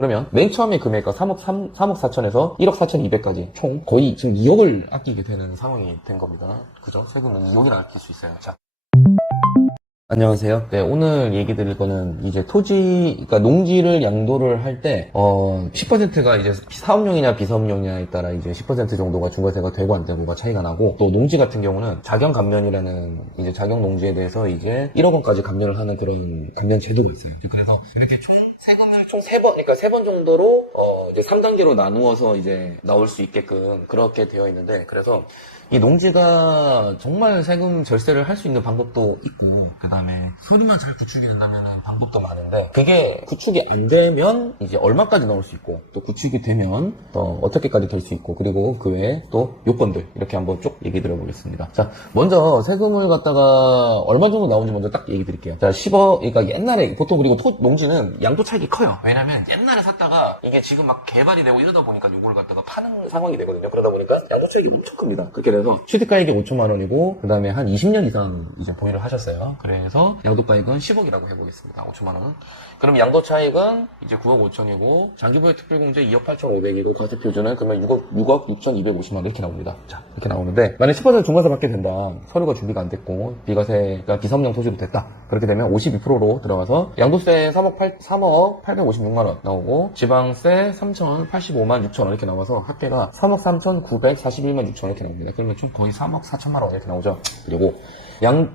그러면 맨 처음에 금액가 3억 4천에서 1억 4,200까지 총 거의 지금 2억을 아끼게 되는 상황이 된 겁니다. 그죠? 세금은 2억이나 아낄 수 있어요. 자. 안녕하세요. 네, 오늘 얘기 드릴 거는 이제 그러니까 농지를 양도를 할 때, 10%가 이제 사업용이냐 비사업용이냐에 따라 이제 10% 정도가 중과세가 되고 안 되고가 차이가 나고, 또 농지 같은 경우는 자경 감면이라는 이제 자경 농지에 대해서 이제 1억 원까지 감면을 하는 그런 감면 제도가 있어요. 그래서 이렇게 총 세금을 총 3번, 그러니까 3번 정도로, 이제 3단계로 나누어서 이제 나올 수 있게끔 그렇게 되어 있는데, 그래서 이 농지가 정말 세금 절세를 할 수 있는 방법도 있고, 그 다음에 서류만 잘 구축이 된다면 방법도 많은데, 그게 구축이 안 되면 이제 얼마까지 넣을 수 있고, 또 구축이 되면 또 어떻게까지 될 수 있고, 그리고 그 외에 또 요건들 이렇게 한번 쭉 얘기 드려보겠습니다. 자, 먼저 세금을 갖다가 얼마 정도 나오는지 먼저 딱 얘기 드릴게요. 자, 10억, 그러니까 옛날에 보통, 그리고 농지는 양도 차익이 커요. 왜냐면 옛날에 샀다가 이게 지금 막 개발이 되고 이러다 보니까 요거를 갖다가 파는 상황이 되거든요. 그러다 보니까 양도 차익이 엄청 큽니다. 그렇게 돼서 취득가액이 5천만 원이고, 그 다음에 한 20년 이상 이제 보유를 하셨어요. 그래서 양도가액은 10억이라고 해보겠습니다. 5천만 원. 그럼 양도 차익은 이제 9억 5천이고, 장기보유 특별공제 2억 8,500이고, 과세표준은 그러면 6억 6,250만 원 이렇게 나옵니다. 자, 이렇게 나오는데, 만약 10% 중과세 받게 된다. 서류가 준비가 안 됐고, 비과세가 비사업용 토지로 됐다. 그렇게 되면 52%로 들어가서 양도세 3억 856만 원 나오고, 지방세 3,085만 6천 원 이렇게 나와서 합계가 3억 3,941만 6천 원 이렇게 나옵니다. 그러면 총 거의 3억 4천만 원 이렇게 나오죠. 그리고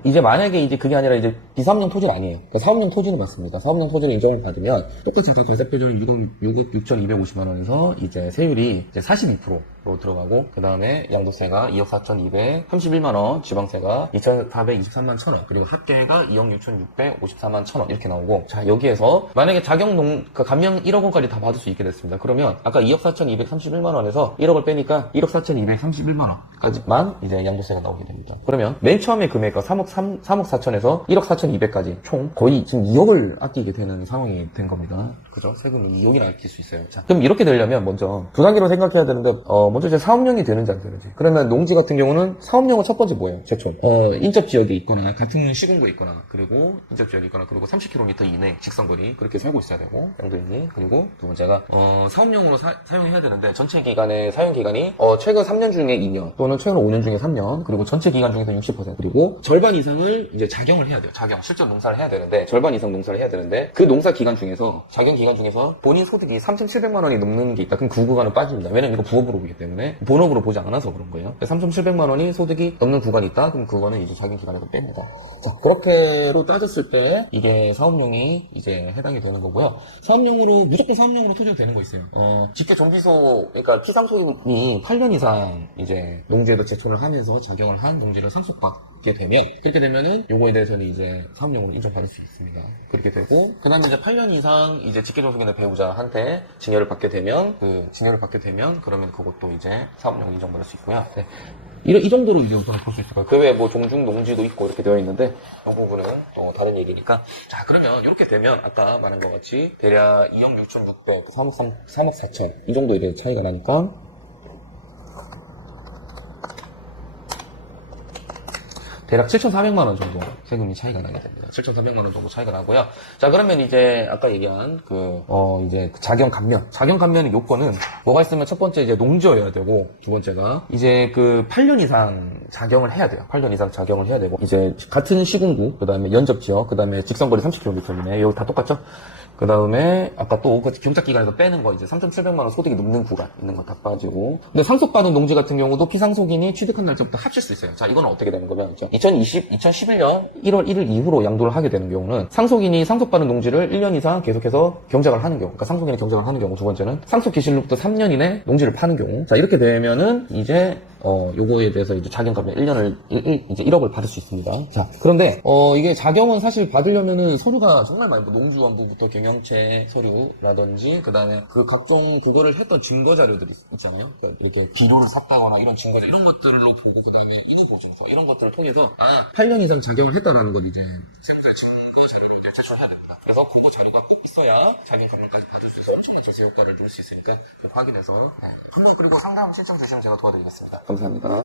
이제 만약에 이제 그게 아니라 이제 비사업용 토지는 아니에요. 그러니까 사업용 토지는 맞습니다. 사업용 토지를 인정을 받으면 똑같이 아까 과세표준은 6억 6,250만 원에서 이제 세율이 이제 42%로 들어가고, 그 다음에 양도세가 2억 4,231만 원, 지방세가 2,423만 1,000원, 그리고 합계가 2억 6,654만 1,000원 이렇게 나오고, 자, 여기에서 만약에 감면 1억 원까지 다 받을 수 있게 됐습니다. 그러면 아까 2억 4,231만 원에서 1억을 빼니까 1억 4,231만 원까지만 이제 양도세가 나오게 됩니다. 그러면 맨 처음에 금액가 3억 4천에서 1억 4,200까지 총 거의 지금 2억을 아끼게 되는 상황이 된 겁니다. 그죠? 세금은 2억이나 아낄 수 있어요. 자, 그럼 이렇게 되려면 먼저 두 단계로 생각해야 되는데, 먼저 이제 사업용이 되는지 안 되는지. 그러면 농지 같은 경우는 사업용은 첫 번째 뭐예요? 제촌. 인접 지역에 있거나 같은 시군구에 있거나, 그리고 인접 지역에 있거나, 그리고 30km 이내 직선거리 그렇게 살고 있어야 되고, 양도인이. 그리고 두 번째가 사업용으로 사용해야 되는데, 전체 기간의 사용 기간이 최근 3년 중에 2년 또는 최근 5년 중에 3년, 그리고 전체 기간 중에서 60%, 그리고 절반 이상을 이제 작용을 해야 돼요. 실전 농사를 해야 되는데, 절반 이상 농사를 해야 되는데, 그 농사 기간 중에서, 작용 기간 중에서 본인 소득이 3,700만 원이 넘는 게 있다. 그럼 그 구간은 빠집니다. 왜냐면 이거 부업으로 보기 때문에, 본업으로 보지 않아서 그런 거예요. 3,700만 원이 소득이 넘는 구간이 있다. 그럼 그거는 이제 작용 기간에서 뺍니다. 자, 그렇게로 따졌을 때 이게 사업용이 이제 해당이 되는 거고요. 무조건 사업용으로 토지가 되는 거 있어요. 직계 정비소, 그러니까 피상소임이 8년 이상 이제 농지에도 제촌을 하면서 작용을 한 농지를 상속받게 되면, 그렇게 되면은 요거에 대해서는 이제 사업용으로 인정받을 수 있습니다. 그렇게 되고, 그 다음에 이제 8년 이상 이제 직계종속인의 배우자한테 증여를 받게 되면, 그러면 그것도 이제 사업용 인정받을 수 있고요. 네. 이 정도로 이제 우선 볼 수 있을 거예요. 그 외에 뭐 종중 농지도 있고 이렇게 되어 있는데, 이 부분은 다른 얘기니까. 자, 그러면 이렇게 되면 아까 말한 것 같이 대략 2억 6,600, 3억 4천 이 정도 이렇게 차이가 나니까, 대략 7,400만 원 정도 세금이 차이가 나게 됩니다. 7,400만 원 정도 차이가 나고요. 자, 그러면 이제 아까 얘기한 이제 자경 감면의 요건은 뭐가 있으면, 첫 번째 이제 농지여야 되고, 두 번째가 이제 8년 이상 작용을 해야 돼요. 8년 이상 작용을 해야 되고, 이제 같은 시군구, 그 다음에 연접 지역, 그 다음에 직선거리 30km 이내, 여기 다 똑같죠? 그 다음에 아까 또 경작기간에서 빼는 거 이제 3,700만 원 소득이 넘는 구간 있는 거 다 빠지고, 근데 상속받은 농지 같은 경우도 피상속인이 취득한 날짜부터 합칠 수 있어요. 자, 이거는 어떻게 되는 거면, 2011년 1월 1일 이후로 양도를 하게 되는 경우는, 상속인이 상속받은 농지를 1년 이상 계속해서 경작을 하는 경우, 그러니까 상속인이 경작을 하는 경우, 두 번째는 상속 기실로부터 3년 이내 농지를 파는 경우. 자, 이렇게 되면은 이제 요거에 대해서 이제 자경감면 1년을 1억을 받을 수 있습니다. 자, 그런데 이게 자경은 사실 받으려면은 서류가 정말 많이, 농주원부부터 경영체 서류라든지, 그 다음에 그 각종 그거를 했던 증거 자료들이 있잖아요. 그러니까 이렇게 비료를 샀다거나 이런 증거 자료, 이런 것들로 보고, 그 다음에 인후보증서 이런 것들을 통해서 8년 이상 자경을 했다라는 걸 이제 세무사에 증거 자료를 제출해야 됩니다. 그래서 그거 자료가 꼭 있어야 자경감면까지 받을 수 있어요. 엄청난 절세 효과를 누릴 수 있으니까 확인해서 한번, 그리고 상담 신청 주시면 제가 도와드리겠습니다. 감사합니다.